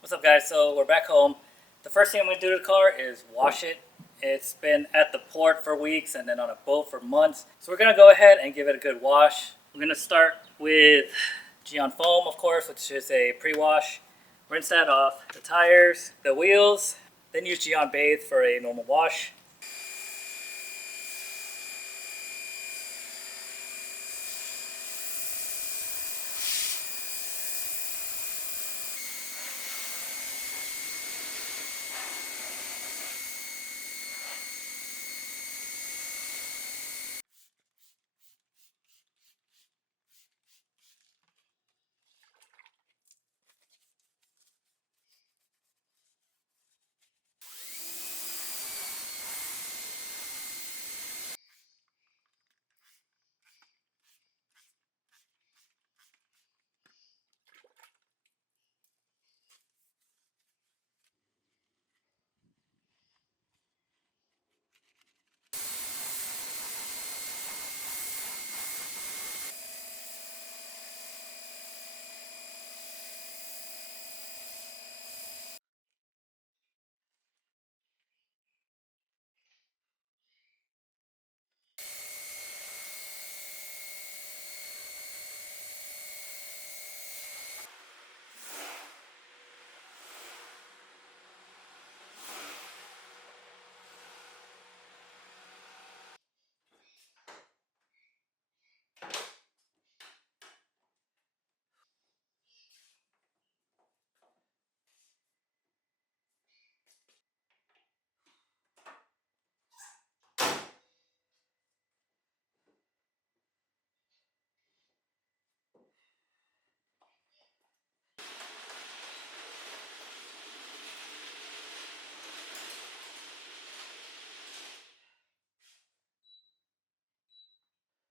What's up, guys? So we're back home. The first thing I'm going to do to the car is wash it. It's been at the port for weeks and then on a boat for months. So we're going to go ahead and give it a good wash. I'm going to start with GYEON foam, of course, which is a pre-wash. Rinse that off. The tires, the wheels, then use GYEON Bathe for a normal wash.